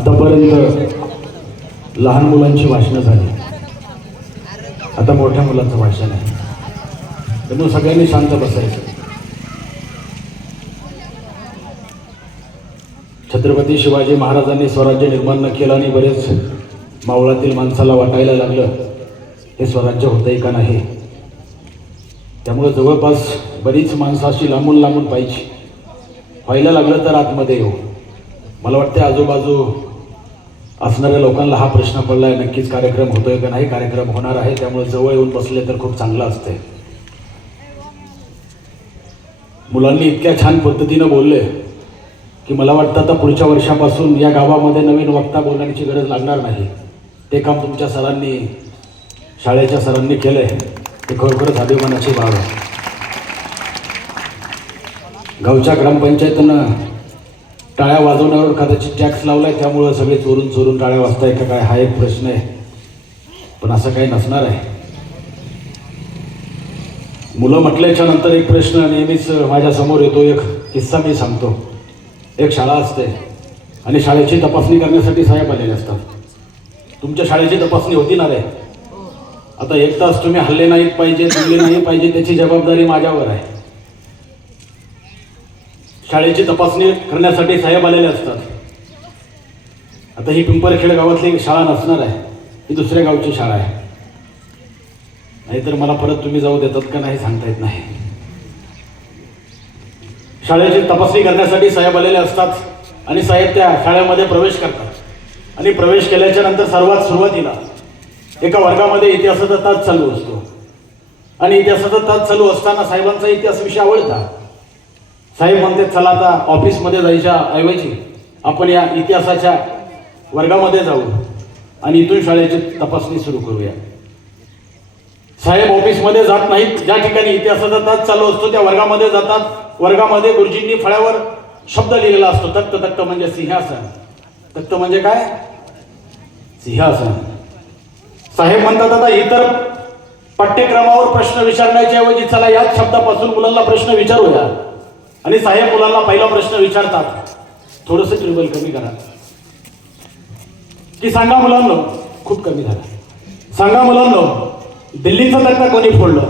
आत्तापर्यंत लहान मुलांची भाषणं झाली. आता मोठ्या मुलांचं भाषण आहे. त्यामुळे सगळ्यांनी शांत बसायचं. छत्रपती शिवाजी महाराजांनी स्वराज्य निर्माण न केलं आणि बरेच मावळातील माणसाला वाटायला लागलं हे स्वराज्य होतंय का नाही? त्यामुळे जवळपास बरीच माणसं अशी लांबून लांबून पाहिजे व्हायला लागलं तर आतमध्ये येऊ. मला वाटते आजूबाजू असणाऱ्या लोकांना हा प्रश्न पडला आहे नक्कीच कार्यक्रम होतोय का नाही कार्यक्रम होणार आहे. त्यामुळे जवळ येऊन बसले तर खूप चांगलं असते मुलांनी इतक्या छान पद्धतीनं बोलले की मला वाटतं आता पुढच्या वर्षापासून या गावामध्ये नवीन वक्ता बोलण्याची गरज लागणार नाही. ते काम तुमच्या सरांनी शाळेच्या सरांनी केलंय. ते खरोखरच अभिमानाची बाब आहे. गावच्या ग्रामपंचायतीनं टाळ्या वाजवण्यावर कदाचित टॅक्स लावलाय त्यामुळं सगळे चोरून चोरून टाळ्या वाजताय का काय हा एक प्रश्न आहे. पण असं काही नसणार आहे. मुलं म्हटल्याच्या नंतर एक प्रश्न नेहमीच माझ्यासमोर येतो एक किस्सा मी सांगतो. एक शाळा असते आणि शाळेची तपासणी करण्यासाठी साहेब आलेले असतात. तुमच्या शाळेची तपासणी होती ना रे? आता एक तास तुम्ही हल्ले नाहीत पाहिजे तुमले नाही पाहिजे त्याची जबाबदारी माझ्यावर आहे. शाळेची तपासणी करण्यासाठी साहेब आलेले असतात. आता ही पिंपरखेड गावातली एक शाळा नसणार आहे. ही दुसऱ्या गावची शाळा आहे. नाहीतर मला परत तुम्ही जाऊ देतात का नाही सांगता येत नाही. शाळेची तपासणी करण्यासाठी साहेब आलेले असतात आणि साहेब त्या शाळेमध्ये प्रवेश करतात. आणि प्रवेश केल्याच्यानंतर सर्वात सुरुवातीला एका वर्गामध्ये इतिहासाचा तास चालू असतो. आणि इतिहासाचा तास चालू असताना साहेबांचा इतिहास विषय आवडता साहेब म्हणते चला आता ऑफिसमध्ये जायच्या ऐवजी आपण या इतिहासाच्या वर्गामध्ये जाऊ आणि इथून शाळेची तपासणी सुरू करूया. साहेब ऑफिसमध्ये जात नाहीत. ज्या ठिकाणी इतिहासाचा तास चालू असतो त्या वर्गामध्ये जातात. वर्गामध्ये गुरुजींनी फळ्यावर शब्द लिहिलेला असतो तक्त तक्त म्हणजे सिंहासन. तक्त म्हणजे काय? सिंहासन. साहेब म्हणतात आता इतर पाठ्यक्रमावर प्रश्न विचारण्याच्या ऐवजी चला याच शब्दापासून मुलांना प्रश्न विचारूया. आणि साहेब मुलांना पहिला प्रश्न विचारतात थोडस ट्रिबल कमी करा. की सांगा मुलांना खूप कमी झाला. सांगा मुलांना दिल्लीचा तक्ता कोणी फोडलं?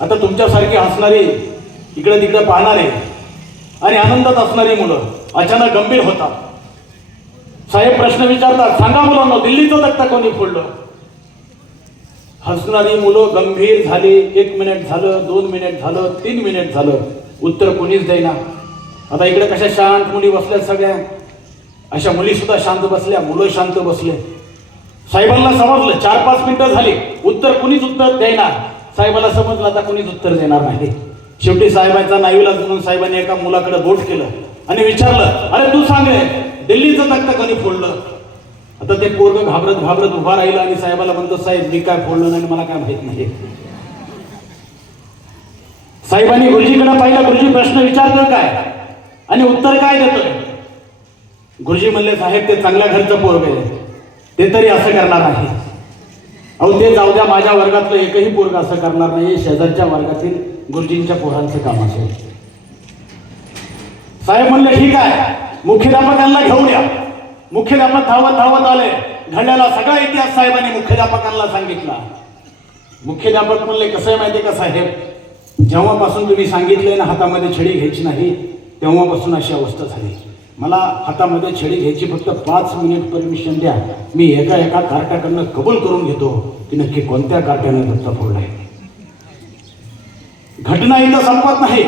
आता तुमच्यासारखी हसणारी इकडे तिकडे पाहणारे आणि आनंदात असणारी मुलं अचानक गंभीर होतात. साहेब प्रश्न विचारतात सांगा मुलांना दिल्लीचा तक्ता कोणी फोडलं? हसणारी मुलं गंभीर झाली एक मिनिट झालं दोन मिनिट झालं तीन मिनिट झालं. उत्तर कोणीच देईना. आता इकडे कशा शांत मुली बसल्या सगळ्या? अशा मुली सुद्धा शांत बसल्या मुलं शांत बसले. साहेबांना समजलं चार पाच मिनिटं झाली. उत्तर कुणीच उत्तर देणार. साहेबाला समजलं आता कुणीच उत्तर देणार नाही. शेवटी साहेबांचा नाईलाज म्हणून साहेबांनी एका मुलाकडे बोट केलं आणि विचारलं अरे तू सांग दिल्लीचं तख्त कोणी फोडलं? आता ते पोरग घाबरत घाबरत उभा राहिलं आणि साहेबाला म्हणतो साहेब मी काय फोडलं नाही मला काय माहीत नाही. साहेबांनी गुरुजीकडे पाहिलं गुरुजी प्रश्न विचारतोय काय? आणि उत्तर काय देतोय? गुरुजी म्हणले साहेब ते चांगल्या घरचं पोरग आहे. ते तरी असं करणार आहे. अहो ते जाऊ द्या माझ्या वर्गातलं एकही पोरग असं करणार नाही शेजारच्या वर्गातील गुरुजींच्या पोरांचं काम असेल. साहेब म्हणले ठीक आहे. मुख्याध्यापकांना घेऊन या. मुख्याध्यापक धावत धावत आले. घडल्याला सगळा इतिहास साहेबांनी मुख्याध्यापकांना सांगितला. मुख्याध्यापक म्हणले कसं आहे माहिती का साहेब? जेव्हापासून तुम्ही सांगितले ना हातामध्ये छडी घ्यायची नाही तेव्हापासून अशी अवस्था झाली. मला हातामध्ये छडी घ्यायची फक्त पाच मिनिट परमिशन द्या. मी एका एका कार्ट्याकडनं कबूल करून घेतो की नक्की कोणत्या कार्ट्यानं धक्का फोडलाय. घटना इथं संपत नाही.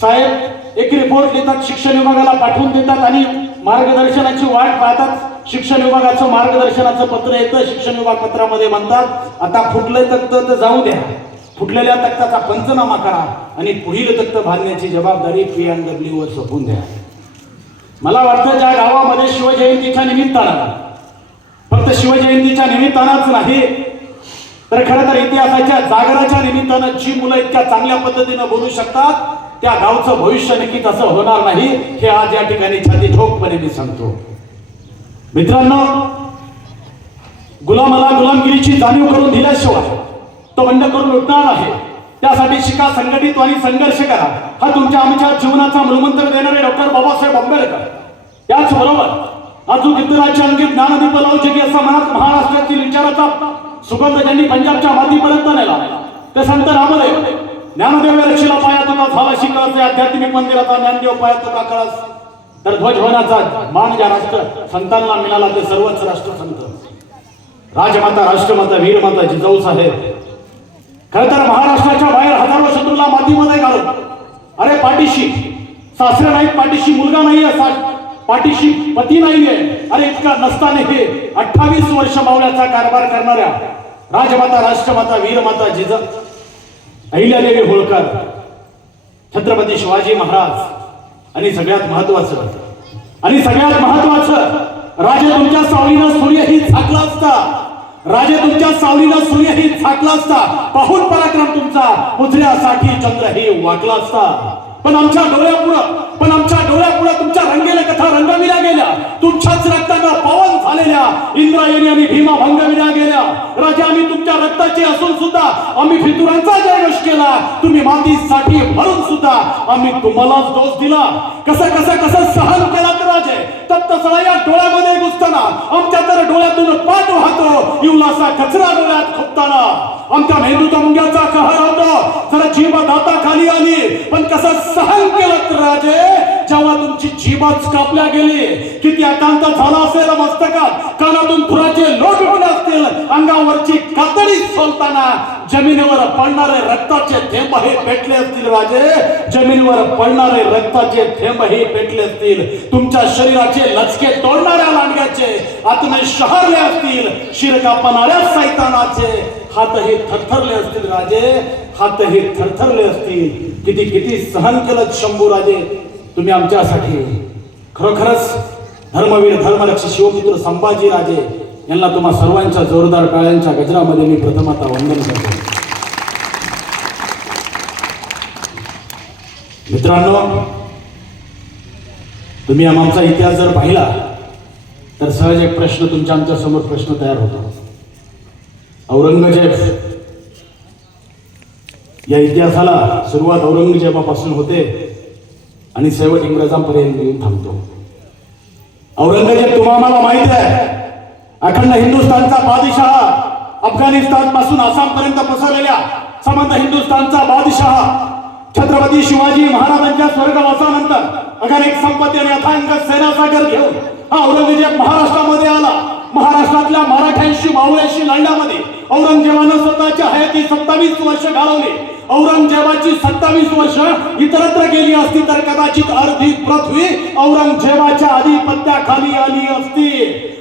साहेब एक रिपोर्ट देतात शिक्षण विभागाला पाठवून देतात आणि मार्गदर्शनाची वाट पाहतात. शिक्षण विभागाचं मार्गदर्शनाचं पत्र येतं. शिक्षण विभाग पत्रामध्ये म्हणतात आता फुटलं तक्त तर जाऊ द्या. फुटलेल्या तक्ताचा पंचनामा करा आणि पुढील तक्त बांधण्याची जबाबदारी पी एन डब्ल्यू वर द्या. मला वाटतं ज्या गावामध्ये शिवजयंतीच्या निमित्तानं फक्त शिवजयंतीच्या निमित्तानंच नाही तर खरं तर इतिहासाच्या जागराच्या निमित्तानं जी मुलं इतक्या चांगल्या पद्धतीनं बोलू शकतात त्या गावचं भविष्य नक्की असं होणार नाही हे आज या ठिकाणी छाती ठोकपणे मी सांगतो. मित्रांनो गुलामाला गुलामगिरीची जाणीव करून दिल्याशिवाय तो बंड करून उठणार आहे. त्यासाठी शिका संघटित आणि संघर्ष करा. हा तुमच्या आमच्या जीवनाचा मूलमंत्र देणारे डॉक्टर बाबासाहेब आंबेडकर. त्याचबरोबर अजून इतराच्या अंगी ज्ञानदीप लावचे की असा मनात महाराष्ट्रातील विचाराचा सुगंध ज्यांनी पंजाबच्या मातीपर्यंत नेला. ते संत रामदेव. ज्ञानदेव रक्षेला पाया तुका झाला शिकायचे आध्यात्मिक मंदिराचा ज्ञानदेव पाया तुका कळस. तर ध्वजभवनाचा मान ज्या राष्ट्र संतांना मिळाला ते सर्वच राष्ट्रसंत. राजमाता राष्ट्रमाता वीरमाता जिजाऊ साहेब. खर तर महाराष्ट्राच्या बाहेर हजारो शत्रूला मातीमध्ये घालून. अरे पाठीशी. सासरे नाही पाठीशी मुलगा नाही पाठीशी पती नाहीये. अरे इतका नसताना हे अठ्ठावीस वर्ष मावळ्याचा कारभार करणाऱ्या राजमाता राष्ट्रमाता वीरमाता जिजा अहिल्यादेवी होळकर छत्रपती शिवाजी महाराज आणि सगळ्यात महत्वाचं आणि सगळ्यात महत्वाचं राजे तुमच्या सावलीनं सूर्यही झाकला असता. राजे तुमच्या सावलीनं सूर्यही झाकला असता. पाहून पराक्रम तुमचा उजऱ्यासाठी चंद्रही वाकला असता. पण आमच्या डोळ्यापुढं पण आमच्या डोळ्यापुढं तुमच्या रंगेल्या कथा रंगविल्या गेल्या. तुमच्याच रक्तानं पावन झालेल्या इंद्रायणी आणि भीमा भंगविल्या गेल्या. राजा आम्ही तुमच्या रक्ताचे असून सुद्धा आम्ही फितुरांचा जयघोष केला. तुम्ही मातीसाठी भरून सुद्धा आम्ही तुम्हालाच दोष दिला. कसं कसं कसं सहन केला राजे तप्त सळा या डोळ्यामध्ये घुसताना आमच्या तर डोळ्यातून पाठ वाहतो. इवलासा कचरा डोळ्यात खोपताना. आमच्या मेंदूचा मुंग्याचा कहर होतो. जरा जीवा दाता खाली आली. पण कसं सहन केलं राजे? जेव्हा तुमची जीभच कापल्या गेली. किती एकांत झाला असेल मस्तकात. कानातून पुराचे लोट होत असतील. अंगावरची कातडी सोलताना जमिनीवर पडणारे रक्ताचे थेंब हे पेटले असतील राजे. जमिनीवर पडणारे रक्ताचे थेंब हे पेटले असतील. तुमच्या शरीराचे लचके तोडणाऱ्या लांडग्याचे आतमे शहरले असतील. शिर कापणाऱ्या सैतानाचे हात हे थरथरले असतील राजे. हात हे थरथरले असतील. किती किती सहन केलं शंभू राजे तुम्ही आमच्यासाठी खरोखरच धर्मवीर धर्मरक्ष शिवपुत्र संभाजीराजे यांना तुम्हा सर्वांच्या जोरदार टाळ्यांच्या गजरामध्ये मी प्रथम आता वंदन करतो. मित्रांनो तुम्ही आमचा इतिहास जर पाहिला तर सहज एक प्रश्न तुमच्या आमच्यासमोर प्रश्न तयार होतो. औरंगजेब या इतिहासाला सुरुवात औरंगजेबापासून होते. आणि शेवट इंग्रजांपर्यंत येऊन थांबतो. औरंगजेब तुम्हाला माहीत आहे अखंड हिंदुस्थानचा बादशाह अफगाणिस्तानपासून आसाम पर्यंत पसरलेल्या समंत हिंदुस्थानचा बादशाह छत्रपती शिवाजी महाराजांच्या स्वर्गवासानंतर अनेक संपत्ती आणि अथांग सेनासागर घेऊन हा औरंगजेब महाराष्ट्रामध्ये आला. महाराष्ट्रातल्या मराठ्यांशी मावळ्याशी लढण्यामध्ये औरंगजेबानं स्वतःच्या हयाती सत्तावीस वर्ष घालवली. औरंगजेबाची सत्तावीस वर्ष इतरत्र गेली असती तर कदाचित अर्धी पृथ्वी औरंगजेबाच्या आधिपत्याखाली आली असती.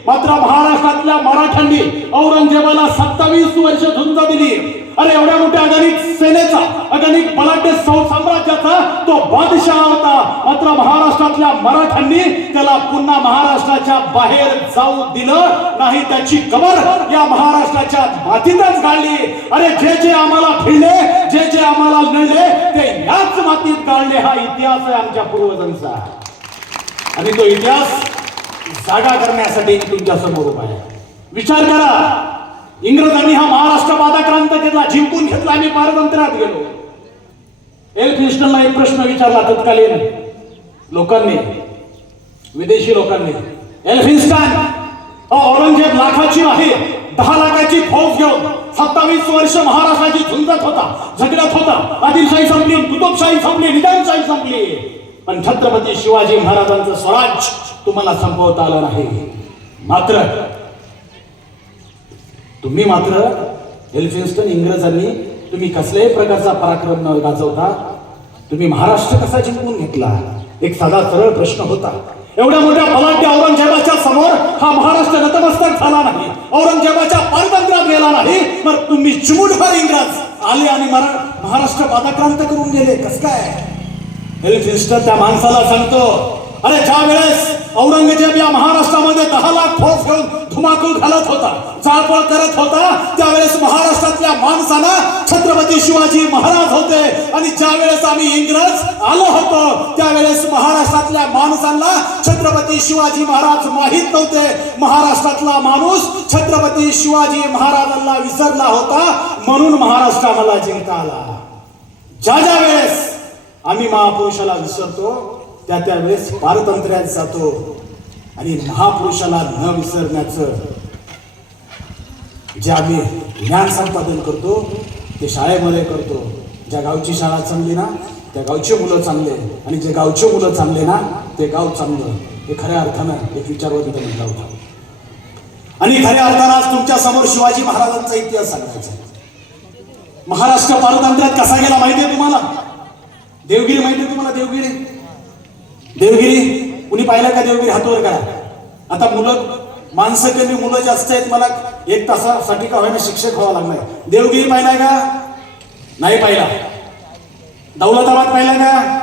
मात्र महाराष्ट्रातल्या मराठ्यांनी औरंगजेबाला सत्तावीस वर्ष झुंज दिली. अरे एवढ्या मोठ्या अगणित सेनेचा अगणित बलाढ्य सौ साम्राज्याचा तो बादशाह होता. मात्र महाराष्ट्रातल्या मराठ्यांनी त्याला पुन्हा महाराष्ट्राच्या बाहेर जाऊ दिलं नाही त्याची कबर या महाराष्ट्राच्या मातीतच गाळली. अरे जे जे आम्हाला भिडले जे जे आम्हाला लढले ते याच मातीत गाळले. हा इतिहास आहे आमच्या पूर्वजांचा. आणि तो इतिहास जागा करण्यासाठी तुमच्यासमोर उभा आहे. विचार करा. इंग्रजांनी हा महाराष्ट्र वादाक्रांत घेतला जिंकून घेतला आणि पारतंत्र्यात गेलो. एल कृष्णनला एक प्रश्न विचारला तत्कालीन लोकांनी विदेशी लोकांनी. एल्फिन्स्टान हा औरंगजेब लाखाची आहे दहा लाखाची फौज घेऊन सत्तावीस वर्ष महाराष्ट्राची झुंजत होता झगडत होता आदिलशाही संपली कुतुबशाही संपली निजामशाही संपली. पण छत्रपती शिवाजी महाराजांचं स्वराज तुम्हाला संपवता आलं नाही. मात्र तुम्ही मात्र एल्फिन्स्टन इंग्रजांनी तुम्ही कसल्याही प्रकारचा पराक्रम न गाजवता तुम्ही महाराष्ट्र कसा जिंकून घेतला? एक साधा सरळ प्रश्न होता. एवढ्या मोठ्या बलाढ्य औरंगजेबाच्या समोर हा महाराष्ट्र नतमस्तक झाला नाही. औरंगजेबाच्या पारतंत्र्यात गेला नाही. मग तुम्ही चिमुटभर इंग्रज आले आणि मरा महाराष्ट्र पादाक्रांत करून गेले. कस काय? एल्फिन्स्टन त्या माणसाला सांगतो अरे ज्या वेळेस औरंगजेब या महाराष्ट्र महाराष्ट्रामध्ये दहा लाख फौज घेऊन धुमाकूळ घालत होता जाळपोळ करत होता. त्यावेळेस महाराष्ट्रातल्या माणसाला छत्रपती शिवाजी महाराज होते. आणि ज्यावेळेस आम्ही इंग्रज आलो होतो त्यावेळेस महाराष्ट्रातल्या माणसांना छत्रपती शिवाजी महाराज माहीत नव्हते. महाराष्ट्रातला माणूस छत्रपती शिवाजी महाराजांना विसरला होता. म्हणून महाराष्ट्र आम्हाला जिंकता आला. ज्या ज्या वेळेस आम्ही महापुरुषाला विसरतो त्या त्यावेळेस पारतंत्र्यात जातो. आणि महापुरुषाला न विसरण्याचं जे आम्ही ज्ञान संपादन करतो ते शाळेमध्ये करतो. ज्या गावची शाळा चांगली ना त्या गावचे मुलं चांगले. आणि जे गावचे मुलं चांगले ना ते गाव चांगलं. हे खऱ्या अर्थानं एक विचारवंत तिथं होता. आणि खऱ्या अर्थानं आज तुमच्यासमोर शिवाजी महाराजांचा इतिहास सांगायचा महाराष्ट्र पारतंत्र्यात कसा गेला माहिती आहे तुम्हाला? देवगिरी माहितीये तुम्हाला देवगिरी? देवगिरी? कुणी पाहिलं का देवगिरी हातवर करा आता मुलं माणसं कमी मुलं जास्त आहेत मला एक तासासाठी का व्हायला शिक्षक व्हावा लागलाय. देवगिरी पाहिलाय का? नाही पाहिला. दौलताबाद पाहिला का?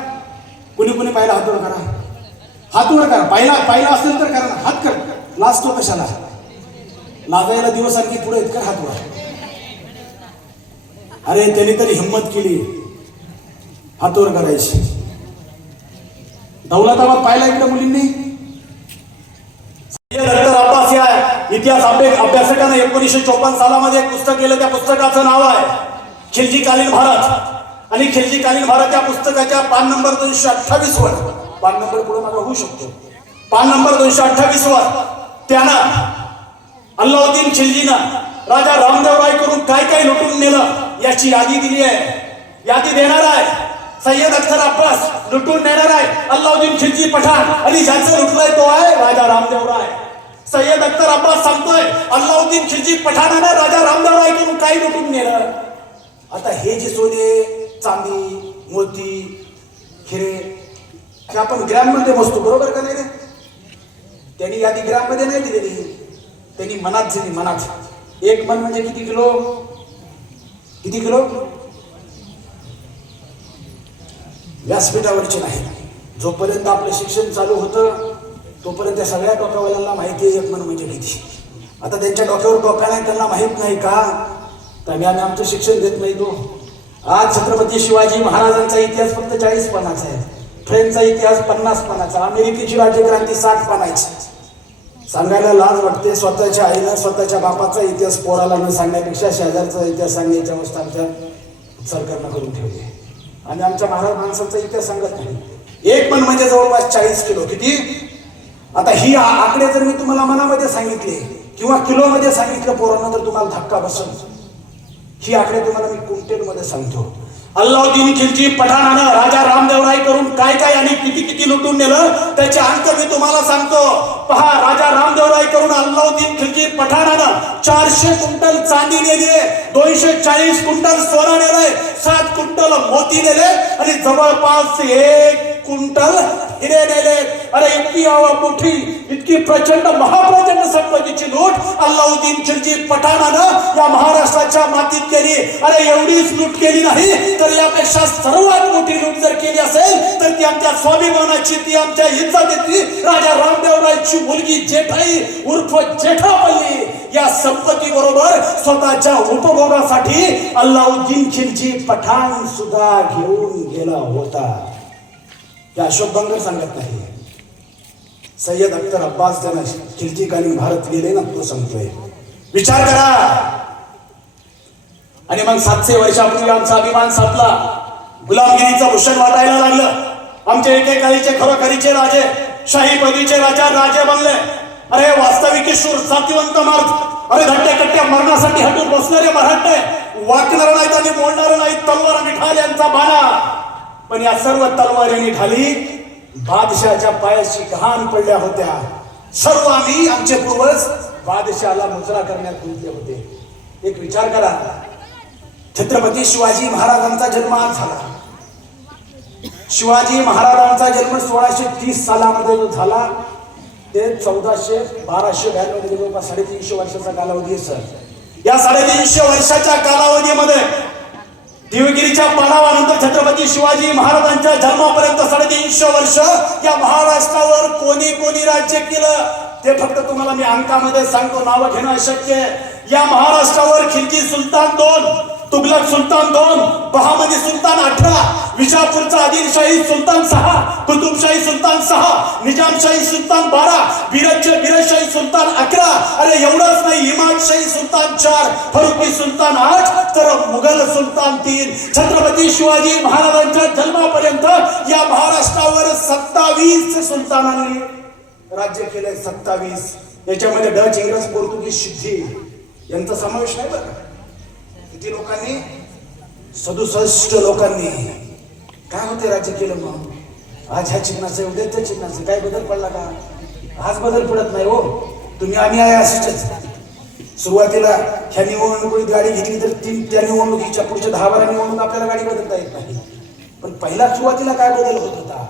कुणी कुणी पाहिला हातवर करा? हातवर करा. पाहिला पाहिला असेल तर करा हात कर. लाजतो कशाला? लाजायला दिवस आणखी पुढे आहेत कर हातवर. अरे त्यांनी तरी हिंमत केली. हातवर करायची. दौलताबाद पाहिला इकडे मुलींनी. अब्बास या इतिहास अभ्यास अभ्यासकानं एकोणीसशे चोपन्न सालामध्ये एक पुस्तक केलं. त्या पुस्तकाचं नाव आहे खिलजी कालीन भारत. आणि खिलजीकालीन भारत या पुस्तकाच्या पान नंबर दोनशे अठ्ठावीस वर पान नंबर पुढे मागा होऊ शकतो. पान नंबर दोनशे अठ्ठावीस वर त्यानं अल्लाउद्दीन खिलजीनं राजा रामदेव राय करून काय काय लुटून नेलं याची यादी दिली आहे. यादी देणार आहे. सय्यद अख्तर अब्बास लुटून नेणार आहे. अल्लाउद्दीन खिलजी पठाण. आणि ज्याचं लुटलाय तो आहे राजा रामदेव राय सय्यद अख्तर अब्बास सांगतोय अल्लाउद्दीन खिलजी पठाणानं राजा रामदेव राय करून काय लुटून नेलं आता हे जे सोने चांदी मोती हिरे हे आपण ग्रॅममध्ये बसतो बरोबर का नाही त्यांनी यादी ग्राममध्ये नाही दिलेली. त्यांनी मनात दिली मनात. एक मन म्हणजे किती किलो? किती किलो? व्यासपीठावरचे नाही. जोपर्यंत आपलं शिक्षण चालू होतं तोपर्यंत त्या सगळ्या डोक्यावाल्यांना माहिती आहे एक मन म्हणजे किती आता त्यांच्या डोक्यावर डोक्या नाही त्यांना माहीत नाही का? तर आम्ही आम्ही आमचं शिक्षण देत नाही तो. आज छत्रपती शिवाजी महाराजांचा इतिहास फक्त चाळीस पानाचा आहे. फ्रेंचचा इतिहास पन्नास पानाचा अमेरिकेची राज्यक्रांती साठ पानाची सांगायला लाज वाटते स्वतःच्या आईला स्वतःच्या बापाचा इतिहास पोराला न सांगण्यापेक्षा शेजारचा इतिहास सांगण्याची अवस्था आमच्या सरकारनं करून ठेवली आहे. आणि आमच्या महाराज माणसांचा इतिहास सांगत नाही. एक पण म्हणजे जवळपास चाळीस किलो. किती? आता ही आ- आकडे जर मी तुम्हाला मनामध्ये सांगितले किंवा किलोमध्ये सांगितलं पोरांना तर तुम्हाला धक्का बसल. ही आकडे तुम्हाला मी कुंटेलमध्ये सांगतो. अल्लाउद्दीन खिलजी पठाणानं राजा रामदेव राय करून काय काय आणि किती किती लुटून नेलं त्याचे अंक मी तुम्हाला सांगतो. पहा राजा रामदेव राय करून अल्लाउद्दीन खिलजी पठाणानं चारशे क्विंटल चांदी नेली दोनशे चाळीस क्विंटल सोनं नेलंय सात क्विंटल मोती नेले आणि जवळपास एक क्विंटल हिरे नेले अरे इतकी मोठी इतकी प्रचंड महाप्रचंड संपत्तीची लूट अल्लाउद्दीन खिलजी पठाणानं या महाराष्ट्राच्या मातीत केली. अरे एवढीच लूट केली नाही तर यापेक्षा सर्वात मोठी लूट जर केली असेल तर ती आमच्या स्वाभिमानाची ती आमच्या इज्जतीतली राजा रामदेवरायची मुलगी जेठाई उर्फ जेठापल्ली या संपत्ती बरोबर स्वतःच्या उपभोगासाठी अल्लाउद्दीन खिलजी पठाण सुद्धा घेऊन गेला होता. हे अशोक बंगर सांगत नाही. सय्यद अख्तर अब्बास त्यानं खिलजी भारत गेले ना तो सांगतोय. विचार करा. आणि मग सातशे वर्षापूर्वी आमचा अभिमान साधला. गुलामगिरीचं भूषण वाटायला लागलं. आमचे एकेकाळीचे खरोखरीचे राजे शाही पदीचे राजा राजे बनले. अरे वास्तविक शूर जातीवंत मार्ग. अरे धट्टे कट्टे मरणासाठी हटून बसणारे मराठे. वाकणार नाहीत आणि बोलणार नाहीत तलवार मिठाल यांचा बाणा. पण या सर्व तलवारीने खाली बादशाच्या पायाशी घाण पडल्या होत्या. सर्व आम्ही आमचे पूर्वज बादशाला मुजरा करण्यात गुंतले होते. एक विचार करा. छत्रपती शिवाजी महाराजांचा जन्म आज झाला. शिवाजी महाराजांचा जन्म सोळाशे तीस सालामध्ये जो झाला ते चौदाशे बाराशे ब्याण्णव जवळपास साडेतीनशे वर्षाचा कालावधी आहे सर. या साडेतीनशे वर्षाच्या कालावधीमध्ये देवगिरीच्या पाडावानंतर छत्रपती शिवाजी महाराजांच्या जन्मापर्यंत साडेतीनशे वर्ष या महाराष्ट्रावर कोणी कोणी राज्य केलं ते फक्त तुम्हाला मी अंकामध्ये सांगतो नावं घेणं अशक्य आहे. या महाराष्ट्रावर खिलजी सुलतान दोन तुगलक सुलतान दोन बहामनी सुलतान अठरा विजापूरचा आदिलशाही सुलतान सहा कुतुबशाही सुलतान सहा निजामशाही सुलतान बारा बिरज बिरजशाही सुलतान अकरा. अरे एवढंच नाही इमादशाही सुलतान चार फरुकी सुलतान आठ तर मुघल सुलतान तीन. छत्रपती शिवाजी महाराजांच्या जन्मापर्यंत या महाराष्ट्रावर सत्तावीस सुलतानांनी राज्य केलंय सत्तावीस. याच्यामध्ये डच इंग्रज पोर्तुगीज शिद्धी यांचा समावेश नाही बरं किती लोकांनी सदुसष्ट लोकांनी काय होते राज्य केलं मग आज ह्या चिन्हाचं उद्या त्या चिन्हाचं काय बदल पडला का? आज बदल पडत नाही हो. तुम्ही आम्ही आहे असेच. सुरुवातीला ह्या निवडणुकीत गाडी घेतली तर तीन त्या निवडणुकीच्या पुढच्या दहा बारा निवडणूक आपल्याला गाडी बदलता येत नाही. पण पहिला सुरुवातीला काय बदल होत होता?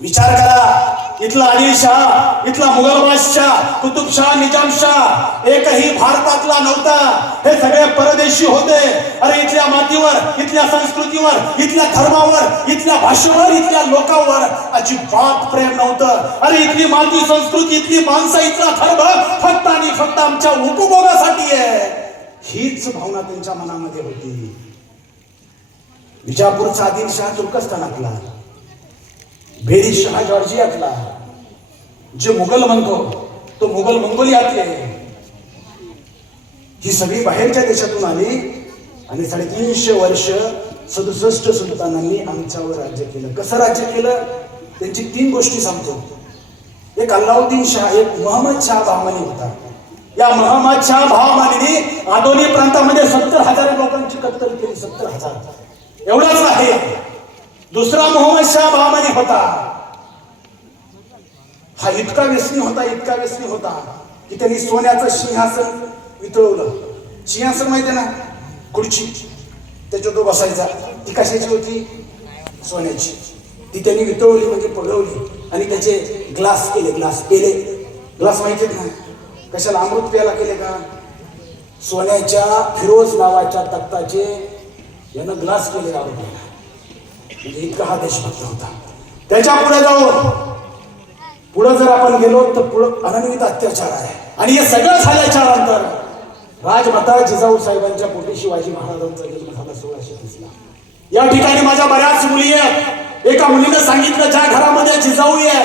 विचार करा. इथला आदिलशाह इथला मुघल बादशाह कुतुबशाह निजामशाह एकही भारतातला नव्हता. हे सगळे परदेशी होते. अरे इथल्या मातीवर इथल्या संस्कृतीवर इथल्या धर्मावर इथल्या भाषेवर इथल्या लोकांवर अजिबात प्रेम नव्हतं. अरे इथली माती संस्कृती इथली माणसं इथला धर्म फक्त आणि फक्त आमच्या उपभोगासाठी आहे. हीच भावना त्यांच्या मनामध्ये होती. विजापूरचा आदिलशाह तुर्कस्थानातला. भेरी शहा जॉर्जियातला जे मुघल म्हणतो तो मुघल मंगोलियातले ही। सगळी बाहेरच्या देशातून आली आणि साडेतीनशे वर्ष सदुसष्ट सुलतानांनी आमच्यावर राज्य केलं. कसं राज्य केलं? त्यांची तीन गोष्टी सांगतो. एक अल्लाउद्दीन शाह एक मोहम्मद शाह बहामनी होता. या मोहम्मद शाह बहामनीने आदोनी प्रांतामध्ये सत्तर हजार लोकांची कत्तल केली सत्तर हजार. एवढाच आहे. दुसरा मोहम्मद शाह बहामनी होता. हा इतका व्यसनी होता इतका व्यसनी होता की त्यांनी सोन्याचं सिंहासन वितळवलं. सिंहासन माहिती ना? खुर्ची. त्याच्या तो बसायचा. ती कशाची होती? सोन्याची. ती त्यांनी वितळवली म्हणजे पळवली आणि त्याचे ग्लास केले ग्लास पेले. ग्लास माहिती ना कशाला अमृत प्याला केले का? सोन्याच्या फिरोज नावाच्या तख्ताचे यानं ग्लास केले गाव म्हणजे इतका हा देशभक्त होता. त्याच्या पुढे जाऊन पुढे जर आपण गेलो तर पुढं अनन्वित अत्याचार आहे. आणि हे सगळं झाल्याच्यानंतर राजमाता जिजाऊ साहेबांच्या पोटी शिवाजी महाराजांचा जन्म झाला सोळाशे तीसला या ठिकाणी माझ्या बऱ्याच मुली आहेत. एका मुलीनं सांगितलं ज्या घरामध्ये जिजाऊ आहे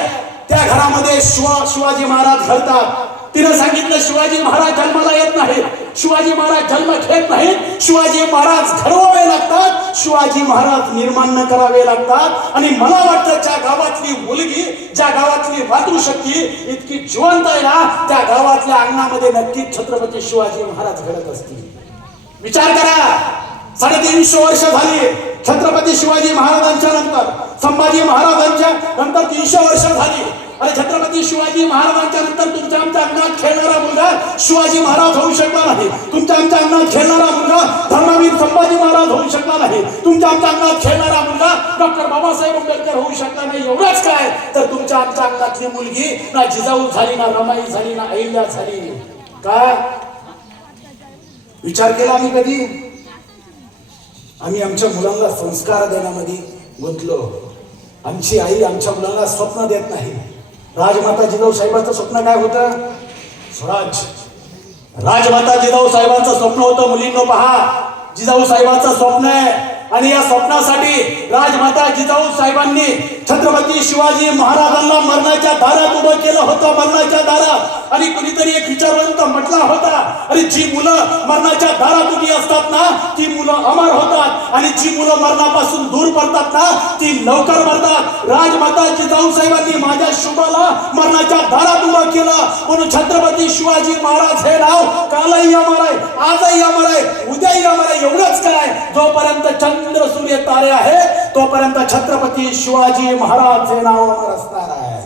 त्या घरामध्ये शिवा शिवाजी महाराज घडतात. तिनं सांगितलं शिवाजी महाराज जन्माला येत नाहीत. शिवाजी महाराज जन्म घेत नाहीत. शिवाजी महाराज घडवावे लागतात. शिवाजी महाराज निर्माण करावे लागतात. आणि मला वाटतं ज्या गावातली मुलगी ज्या गावातली मातृशक्ती इतकी जिवंत आहे ना त्या गावातल्या अंगणामध्ये नक्कीच छत्रपती शिवाजी महाराज घडत असतील. विचार करा. साडेतीनशे वर्ष झाली छत्रपती शिवाजी महाराजांच्या नंतर संभाजी महाराजांच्या नंतर तीनशे वर्ष झाली. आणि छत्रपती शिवाजी महाराजांच्या नंतर तुमच्या आमच्या अंगणात खेळणारा मुलगा शिवाजी महाराज होऊ शकणार नाही. तुमच्या आमच्या अंगणात खेळणारा मुलगा धर्मवीर संभाजी महाराज होऊ शकणार नाही. तुमच्या आमच्या अंगणात खेळणारा मुलगा डॉक्टर बाबासाहेब आंबेडकर होऊ शकणार नाही. एवढंच काय? तर तुमच्या आमच्या अंगातली मुलगी ना जिजाऊ झाली ना रमाई झाली ना अहिल्या झाली. काय विचार केला आम्ही कधी? आम्ही आमच्या मुलांना संस्कार देण्यामध्ये गुंतलो. आमची आई आमच्या मुलांना स्वप्न देत नाही. राजमाता जिजाऊ साहेबांचं स्वप्न काय होतं? स्वराज. राजमाता जिजाऊ साहेबांचं स्वप्न होतं मुलींनो पहा. जिजाऊ साहेबांचं स्वप्न आहे. आणि या स्वप्नासाठी राजमाता जिजाऊ साहेबांनी छत्रपती शिवाजी महाराजांना मरणाच्या दारात उभं केलं होतं मरणाच्या दारात. आणि कुणीतरी एक विचारवंत म्हटला होता अरे जी मुलं मरणाच्या दारात उभी असतात ना ती मुलं अमर होतात. आणि जी मुलं मरणापासून दूर पडतात ना ती लवकर मरतात. राजमाता जिजाऊ साहेबांनी माझ्या शुभाला मरणाच्या दारात उभं केलं. म्हणून छत्रपती शिवाजी महाराज हे नाव कालही अमर आहे आजही अमर आहे उद्याही अमर आहे एवढंच काय जोपर्यंत चंद्र सूर्य तारे आहे तोपर्यंत छत्रपती शिवाजी महाराज हे नाव असणार आहे.